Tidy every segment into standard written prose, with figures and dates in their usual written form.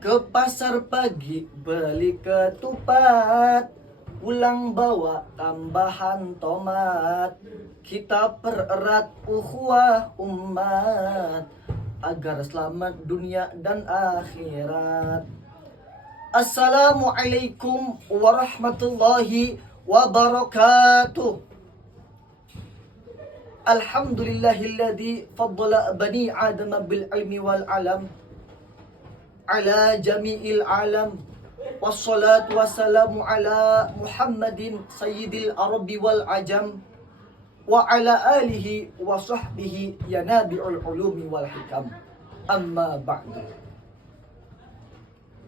Ke pasar pagi beli ketupat, pulang bawa tambahan tomat. Kita pererat ukhuwah umat agar selamat dunia dan akhirat. Assalamualaikum warahmatullahi wabarakatuh. Alhamdulillahilladzi faddala bani Adam bil ilmi wal alam ala jami'il alam. Wassalatu wassalamu ala Muhammadin sayyidil arabi wal ajam wa ala alihi wa sahbihi yanabi'ul ulumi wal hikam. Amma ba'du.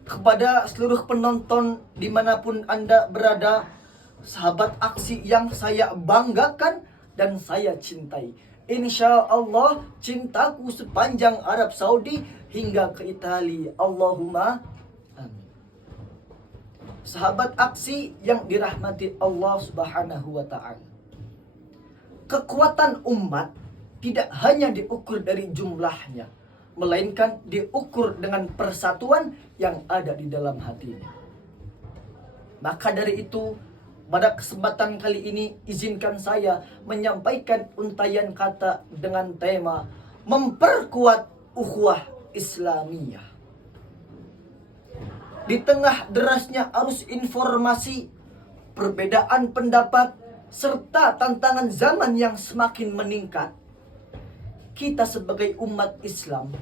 Kepada seluruh penonton dimanapun Anda berada, sahabat aksi yang saya banggakan dan saya cintai, insya Allah cintaku sepanjang Arab Saudi hingga ke Italia. Allahumma amin. Sahabat aksi yang dirahmati Allah Subhanahu wa ta'ala, kekuatan umat tidak hanya diukur dari jumlahnya, melainkan diukur dengan persatuan yang ada di dalam hatinya. Maka dari itu, pada kesempatan kali ini izinkan saya menyampaikan untayan kata dengan tema memperkuat ukhuwah Islamiyah. Di tengah derasnya arus informasi, perbedaan pendapat, serta tantangan zaman yang semakin meningkat, kita sebagai umat Islam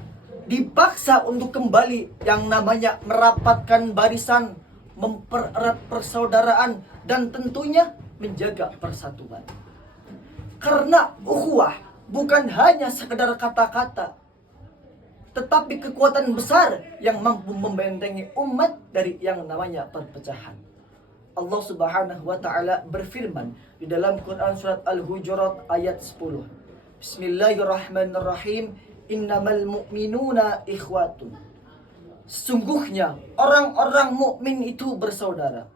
dipaksa untuk kembali yang namanya merapatkan barisan, mempererat persaudaraan, dan tentunya menjaga persatuan. Karena ukhuwah bukan hanya sekedar kata-kata, tetapi kekuatan besar yang mampu membentengi umat dari yang namanya perpecahan. Allah Subhanahu wa ta'ala berfirman di dalam Quran surat Al-Hujurat ayat 10. Bismillahirrahmanirrahim. Innamal mu'minuna ikhwatun. Sesungguhnya orang-orang mukmin itu bersaudara.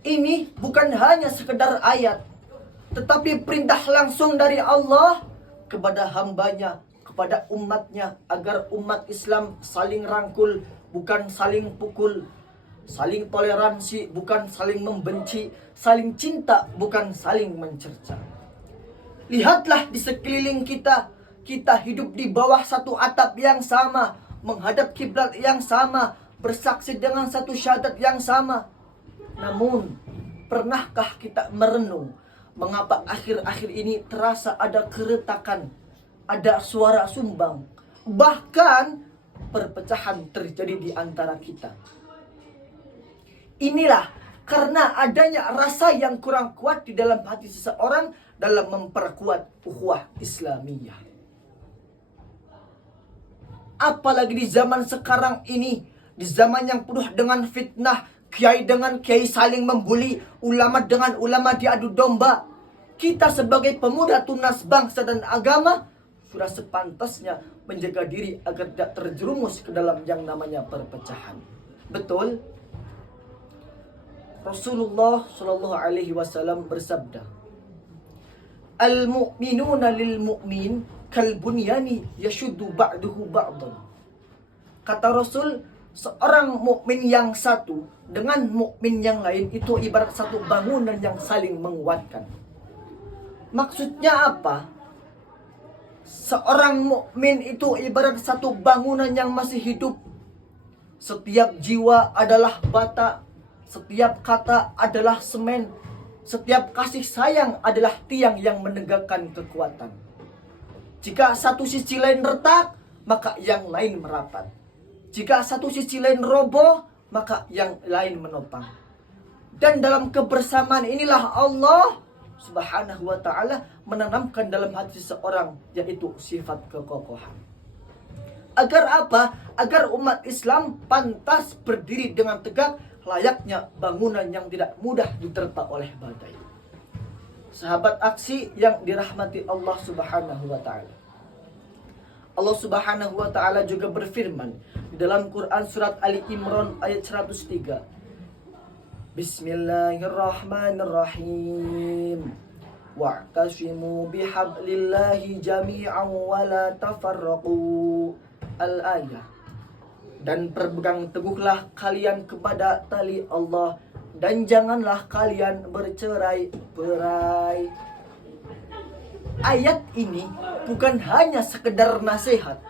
Ini bukan hanya sekedar ayat, tetapi perintah langsung dari Allah kepada hambanya, kepada umatnya, agar umat Islam saling rangkul, bukan saling pukul, saling toleransi, bukan saling membenci, saling cinta, bukan saling mencerca. Lihatlah di sekeliling kita, kita hidup di bawah satu atap yang sama, menghadap kiblat yang sama, bersaksi dengan satu syahadat yang sama. Namun, pernahkah kita merenung mengapa akhir-akhir ini terasa ada keretakan, ada suara sumbang, bahkan perpecahan terjadi di antara kita? Inilah karena adanya rasa yang kurang kuat di dalam hati seseorang dalam memperkuat ukhuwah Islamiyah. Apalagi di zaman sekarang ini, di zaman yang penuh dengan fitnah, kiai dengan kiai saling membuli, ulama dengan ulama diadu domba. Kita sebagai pemuda tunas bangsa dan agama sudah sepantasnya menjaga diri agar tidak terjerumus ke dalam yang namanya perpecahan. Betul? Rasulullah Shallallahu Alaihi Wasallam bersabda, "Al-mu'minuna lil-mu'min kal-bunyani yashuddu ba'duhu ba'dan." Kata Rasul, seorang mukmin yang satu dengan mukmin yang lain itu ibarat satu bangunan yang saling menguatkan. Maksudnya apa? Seorang mukmin itu ibarat satu bangunan yang masih hidup. Setiap jiwa adalah bata, setiap kata adalah semen, setiap kasih sayang adalah tiang yang menegakkan kekuatan. Jika satu sisi lain retak, maka yang lain merapat. Jika satu sisi lain roboh, maka yang lain menopang. Dan dalam kebersamaan inilah Allah Subhanahu wa ta'ala menanamkan dalam hati seseorang, yaitu sifat kekokohan. Agar apa? Agar umat Islam pantas berdiri dengan tegak layaknya bangunan yang tidak mudah diterpa oleh badai. Sahabat aksi yang dirahmati Allah Subhanahu wa ta'ala, Allah Subhanahu wa ta'ala juga berfirman di dalam Quran surat Ali Imran ayat 103. Bismillahirrahmanirrahim. Wa'tasimu bihablillahi jami'an wa la tafarraqu. Al-ayah. Dan berpegang teguhlah kalian kepada tali Allah, dan janganlah kalian bercerai-berai. Ayat ini bukan hanya sekedar nasihat,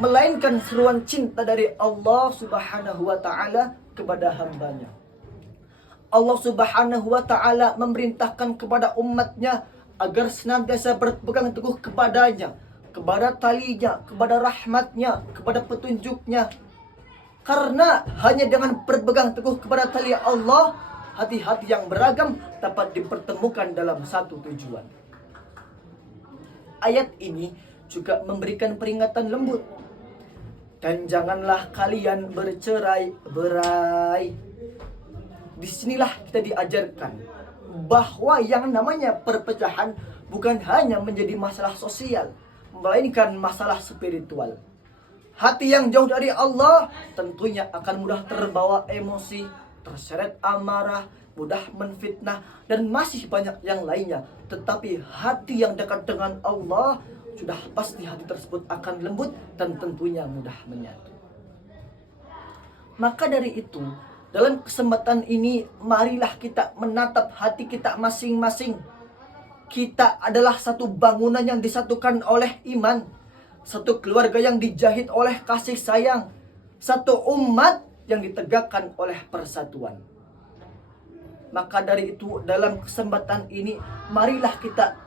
melainkan seruan cinta dari Allah Subhanahu wa ta'ala kepada hambanya. Allah Subhanahu wa ta'ala memerintahkan kepada umatnya agar senantiasa berpegang teguh kepadanya, kepada talinya, kepada rahmatnya, kepada petunjuknya. Karena hanya dengan berpegang teguh kepada tali Allah, hati-hati yang beragam dapat dipertemukan dalam satu tujuan. Ayat ini juga memberikan peringatan lembut. Dan janganlah kalian bercerai-berai. Disinilah kita diajarkan bahwa yang namanya perpecahan bukan hanya menjadi masalah sosial, melainkan masalah spiritual. Hati yang jauh dari Allah tentunya akan mudah terbawa emosi, terseret amarah, mudah menfitnah, dan masih banyak yang lainnya. Tetapi hati yang dekat dengan Allah, sudah pasti hati tersebut akan lembut dan tentunya mudah menyatu. Maka dari itu, dalam kesempatan ini, marilah kita menatap hati kita masing-masing. Kita adalah satu bangunan yang disatukan oleh iman, satu keluarga yang dijahit oleh kasih sayang, satu umat yang ditegakkan oleh persatuan. Maka dari itu, dalam kesempatan ini, marilah kita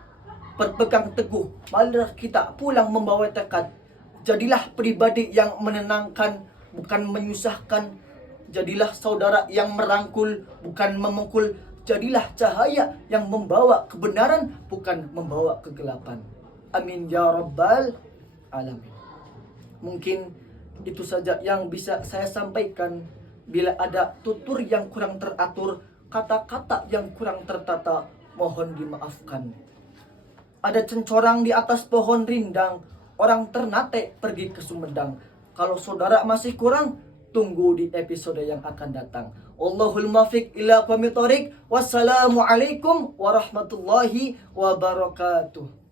berpegang teguh, marilah kita pulang membawa tekad. Jadilah pribadi yang menenangkan, bukan menyusahkan. Jadilah saudara yang merangkul, bukan memukul. Jadilah cahaya yang membawa kebenaran, bukan membawa kegelapan. Amin ya rabbal alamin. Mungkin itu saja yang bisa saya sampaikan. Bila ada tutur yang kurang teratur, kata-kata yang kurang tertata, mohon dimaafkan. Ada cencorang di atas pohon rindang, orang Ternate pergi ke Sumedang. Kalau saudara masih kurang, tunggu di episode yang akan datang. Allahul muwaffiq ila aqwamit thoriq. Wassalamualaikum warahmatullahi wabarakatuh.